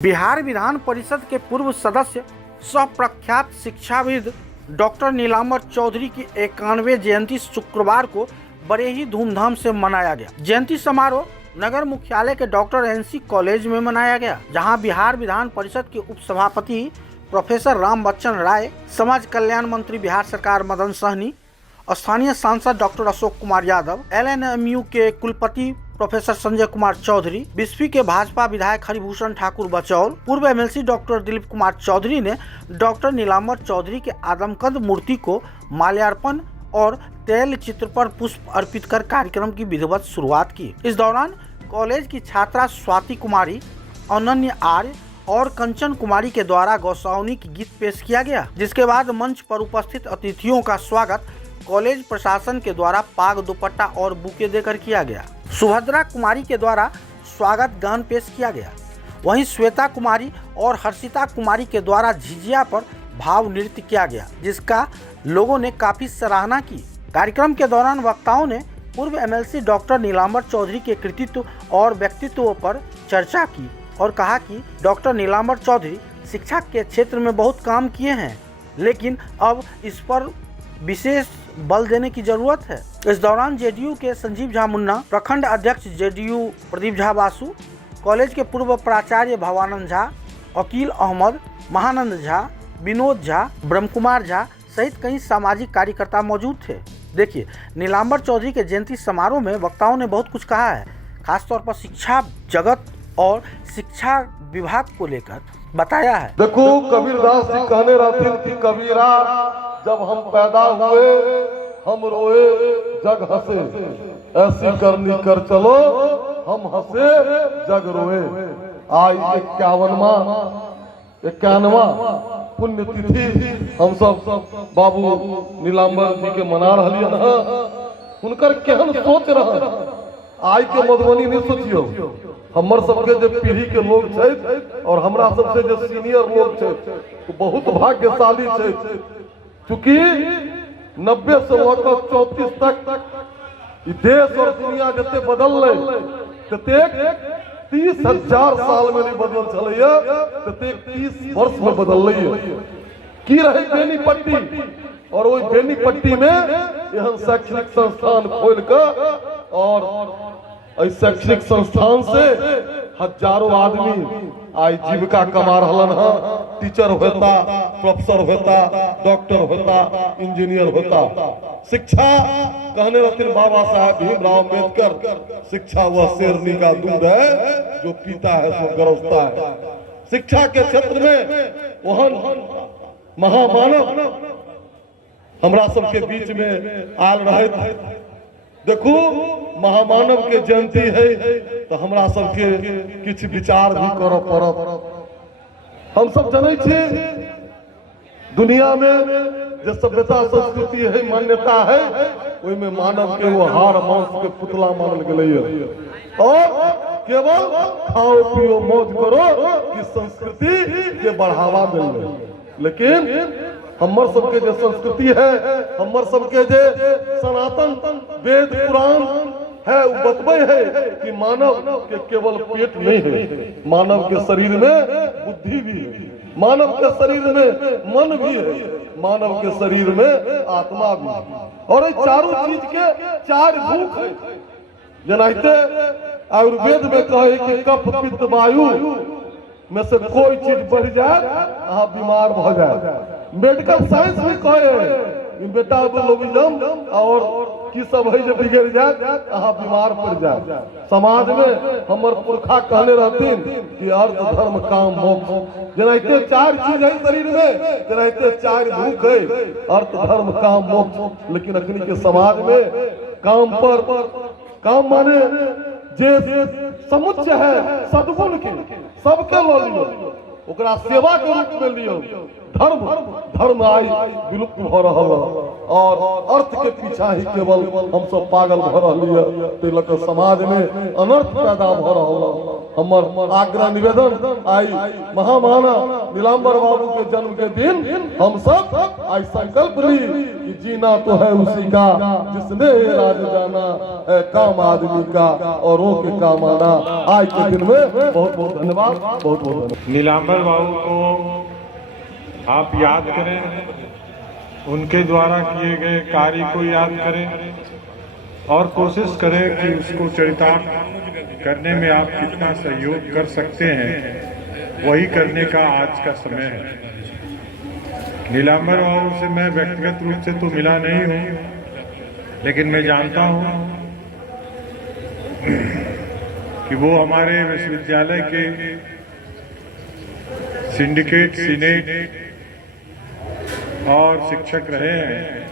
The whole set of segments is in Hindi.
बिहार विधान परिषद के पूर्व सदस्य सह प्रख्यात शिक्षाविद डॉक्टर नीलांबर चौधरी की 91वीं जयंती शुक्रवार को बड़े ही धूमधाम से मनाया गया। जयंती समारोह नगर मुख्यालय के डॉक्टर एनसी कॉलेज में मनाया गया, जहां बिहार विधान परिषद के उपसभापति प्रोफेसर राम बच्चन राय, समाज कल्याण मंत्री बिहार सरकार मदन सहनी, स्थानीय सांसद डॉक्टर अशोक कुमार यादव, LNMU के कुलपति प्रोफेसर संजय कुमार चौधरी, बिस्फी के भाजपा विधायक हरिभूषण ठाकुर बचौल, पूर्व MLC डॉक्टर दिलीप कुमार चौधरी ने डॉक्टर नीलांबर चौधरी के आदमकद मूर्ति को माल्यार्पण और तैल चित्र पर पुष्प अर्पित कर कार्यक्रम की विधिवत शुरुआत की। इस दौरान कॉलेज की छात्रा स्वाति कुमारी, अनन्य आर्य और कंचन कुमारी के द्वारा गोसाउनी की गीत पेश किया गया, जिसके बाद मंच पर उपस्थित अतिथियों का स्वागत कॉलेज प्रशासन के द्वारा पाग दुपट्टा और बुके देकर किया गया। सुभद्रा कुमारी के द्वारा स्वागत गान पेश किया गया। वहीं श्वेता कुमारी और हर्षिता कुमारी के द्वारा झिझिया पर भाव नृत्य किया गया, जिसका लोगों ने काफी सराहना की। कार्यक्रम के दौरान वक्ताओं ने पूर्व MLC डॉक्टर नीलांबर चौधरी के कृतित्व और व्यक्तित्व पर चर्चा की और कहा कि डॉक्टर नीलांबर चौधरी शिक्षा के क्षेत्र में बहुत काम किए हैं, लेकिन अब इस पर विशेष बल देने की जरूरत है। इस दौरान JDU के संजीव झा मुन्ना, प्रखंड अध्यक्ष JDU प्रदीप झा बासु, कॉलेज के पूर्व प्राचार्य भवानंद झा, अकील अहमद, महानंद झा, विनोद झा, ब्रह्म कुमार झा सहित कई सामाजिक कार्यकर्ता मौजूद थे। देखिए, नीलांबर चौधरी के जयंती समारोह में वक्ताओं ने बहुत कुछ कहा है, खासतौर पर शिक्षा जगत और शिक्षा विभाग को लेकर बताया है। देखो, कबीरदास जी कहने रहते कि कबीरा, जब हम पैदा हुए हम रोए जग हंसे, ऐसी करनी कर चलो हम हंसे जग रोए। आज 51वां पुण्यतिथि हम सब बाबू नीलांबर जी के मना रही है। उनकर केहन सोच रहा आज के मधुबनी नहीं सोचियो, हमर सबके जो पीढ़ी के लोग छे और हमरा सबसे जो सीनियर लोग छे तो बहुत भाग्यशाली छे, क्योंकि 90 से लेकर 34 तक देश और दुनिया जते बदल तते 30,000 साल में नहीं बदल चलैया, तते 30 वर्ष में बदल की रही बेनीपट्टी, और वही बेनीपट्टी में यह शैक्षणिक संस्थान खोल कर और इस शैक्षणिक संस्थान से हजारों आदमी आज जीविका कमा रहलन है। टीचर होता, प्रोफेसर होता, डॉक्टर होता, इंजीनियर होता। शिक्षा कहने रहते बाबा साहब भीमराव अम्बेडकर, शिक्षा वह शेरनी का दूध है जो पीता है सो गरजता है। शिक्षा के क्षेत्र में वह महामानव हमरा सबके बीच में आल रहे। देखो, महामानव के जयंती है तो हमरा सबके किछ विचार भी करऽ पड़त। हम सब जानै छी दुनिया में जो सभ्यता संस्कृति है, मान्यता है, ओहि में मानव के वो हार मांस के पुतला मानल गेलै और केवल खाओ पियो मौज करो कि संस्कृति के बढ़ावा मिले। लेकिन हमर सबके जो संस्कृति है, हमर सबके जो सनातन वेद पुराण है, वो बतबे है कि मानव के केवल पेट नहीं है, मानव के शरीर में बुद्धि भी है, मानव के शरीर में मन भी है, मानव के शरीर में आत्मा भी है, और ये चारों चीज के चार भूख है। जनाते आयुर्वेद में कहे कि कफ पित्त वायु में से कोई चीज बढ़ जाए अहाँ बीमार भ जाए। मेडिकल साइंस भी कहे मेटाबॉलिज्म और की सब है जो बिगड़ जाए अहाँ बीमार पड़ जाए। समाज में हमर पुरखा कहने रहथिन कि अर्थ धर्म काम मोक्ष, जनाते चार चीज है शरीर में, जनाते चार भूख है, अर्थ धर्म काम मोक्ष। लेकिन अखनी के समाज में काम पर काम माने जे समुच्चय है सद्गुण के सबके लो लियो, ओकरा सेवा के रूप में लियो। धर्म आई विलुप्त भ रहल और अर्थ के पीछा ही केवल हम सब पागल भ रहलिए, समाज में अनर्थ पैदा भ रहल। हमर आग्रह निवेदन आई महामाना नीलांबर बाबू के जन्म के दिन हम सब आज संकल्प ली कि जीना तो है उसी का जिसने राज जाना है काम आदमी का और वो के काम आना। आज के दिन में बहुत बहुत धन्यवाद, बहुत बहुत धन्यवाद। नीलांबर बाबू को आप याद करें, उनके द्वारा किए गए कार्य को याद करें और कोशिश करें कि उसको चरितार्थ करने में आप कितना सहयोग कर सकते हैं, वही करने का आज का समय है। नीलांबर बाबू से मैं व्यक्तिगत रूप से तो मिला नहीं हूँ, लेकिन मैं जानता हूँ कि वो हमारे विश्वविद्यालय के सिंडिकेट, सीनेट और शिक्षक रहे हैं।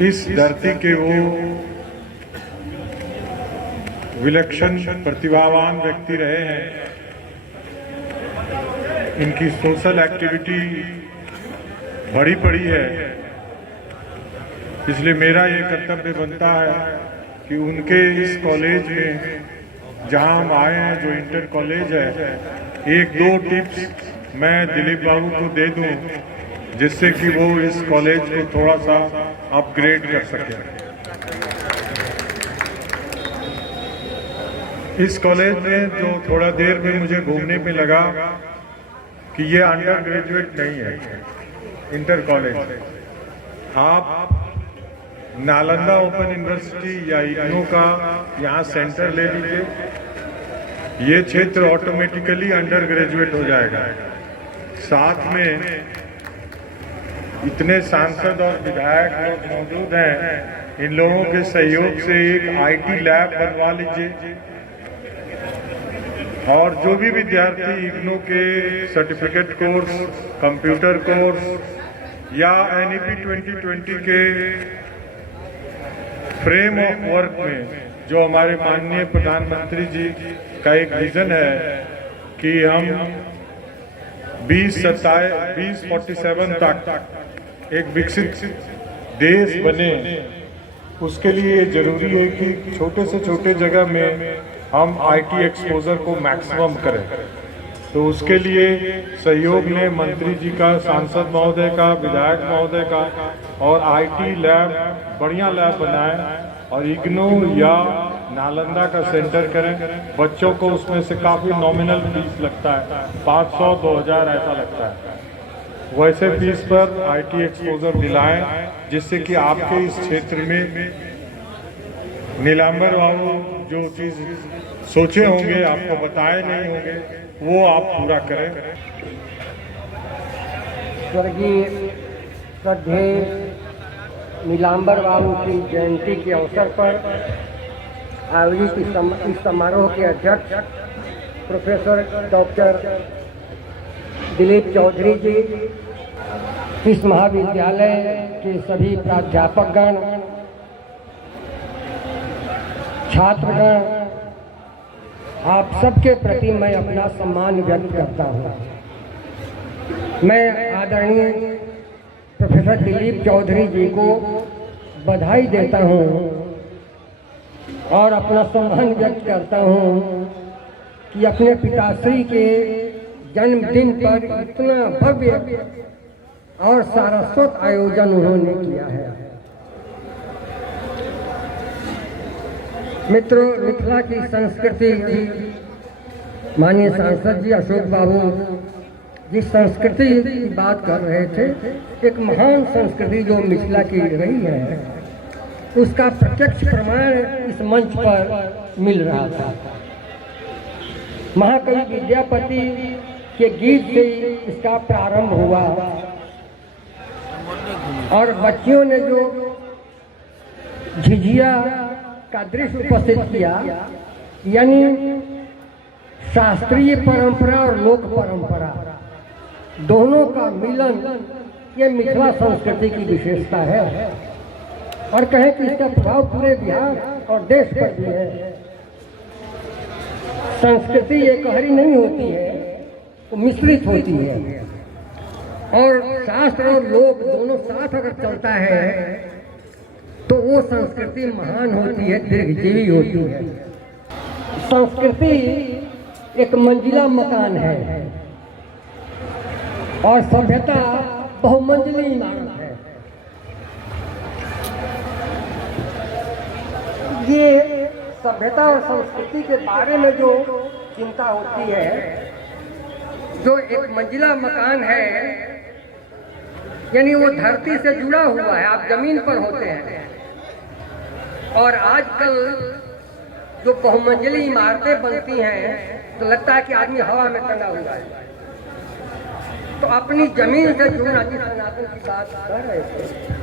इस धरती के वो विलक्षण प्रतिभावान व्यक्ति रहे हैं। इनकी सोशल एक्टिविटी बड़ी पड़ी है, इसलिए मेरा ये कर्तव्य बनता है कि उनके इस कॉलेज में जहां हम आए हैं, जो इंटर कॉलेज है, एक दो टिप्स मैं दिलीप बाबू को दे दूं, जिससे कि वो इस कॉलेज को थोड़ा सा अपग्रेड कर सके। इस कॉलेज में जो थोड़ा देर में मुझे घूमने में लगा कि ये अंडर ग्रेजुएट नहीं है, इंटर कॉलेज। आप नालंदा ओपन यूनिवर्सिटी या इग्नू का यहाँ सेंटर ले लीजिए, ये क्षेत्र ऑटोमेटिकली अंडर ग्रेजुएट हो जाएगा। साथ में इतने सांसद और विधायक लोग मौजूद हैं, इन लोगों के सहयोग से एक आईटी लैब बनवा लीजिए और जो भी विद्यार्थी इग्नू के सर्टिफिकेट कोर्स, कंप्यूटर कोर्स या एनईपी 2020 के फ्रेम ऑफ वर्क में, जो हमारे माननीय प्रधानमंत्री जी का एक विजन है कि हम 2047 तक एक विकसित देश बने, उसके लिए जरूरी है कि छोटे से छोटे जगह में हम आईटी एक्सपोजर को मैक्सिमम करें। तो उसके लिए सहयोग लें मंत्री जी का, सांसद महोदय का, विधायक महोदय का, और आईटी लैब, बढ़िया लैब बनाएं और इग्नू या नालंदा का सेंटर करें। बच्चों को उसमें से काफ़ी नॉमिनल फीस लगता है, 500-2000 ऐसा लगता है। वैसे फीस पर आईटी एक्सपोजर दिलाएं, जिससे कि आपके इस क्षेत्र में नीलांबर बाबू जो चीज़ सोचे होंगे, आपको बताए नहीं होंगे, वो आप पूरा करें। स्वर्गीय श्रद्धेय नीलांबर बाबू की जयंती के अवसर पर आयोजित इस समारोह के अध्यक्ष प्रोफेसर डॉक्टर दिलीप चौधरी जी, इस महाविद्यालय के सभी प्राध्यापकगण, छात्रगण, आप सबके प्रति मैं अपना सम्मान व्यक्त करता हूँ। मैं आदरणीय प्रोफेसर दिलीप चौधरी जी को बधाई देता हूँ और अपना सम्मान व्यक्त करता हूँ कि अपने पिताश्री के जन्मदिन पर इतना भव्य और सारस्वत आयोजन उन्होंने किया है। मित्रों, मिथिला की संस्कृति, माननीय सांसद जी अशोक बाबू जिस संस्कृति की बात कर रहे थे, एक महान संस्कृति जो मिथिला की रही है, उसका प्रत्यक्ष प्रमाण इस मंच पर मिल रहा था। महाकवि विद्यापति के गीत से इसका प्रारंभ हुआ और बच्चियों ने जो झिझिया का दृश्य उपस्थित किया, यानी शास्त्रीय परंपरा और लोक परंपरा दोनों का मिलन, ये मिथिला संस्कृति की विशेषता है और कहें कि इसका प्रभाव पूरे बिहार और देश पर भी है। संस्कृति एकहरी नहीं होती है, वो मिश्रित होती है और शास्त्र और लोक दोनों साथ अगर चलता है तो वो संस्कृति महान होती है, दीर्घजीवी होती है। संस्कृति एक मंजिला मकान है और सभ्यता बहुमंजिली इमारत है। ये सभ्यता और संस्कृति के बारे में जो चिंता होती है, जो एक मंजिला मकान है, यानी वो धरती से जुड़ा हुआ है, आप जमीन पर होते हैं। और आजकल जो बहुमंजिली इमारतें बनती हैं तो लगता है कि आदमी हवा में टंगा हुआ है। तो अपनी जमीन से जुड़ना, जिस सनातन की बात कर रहे थे,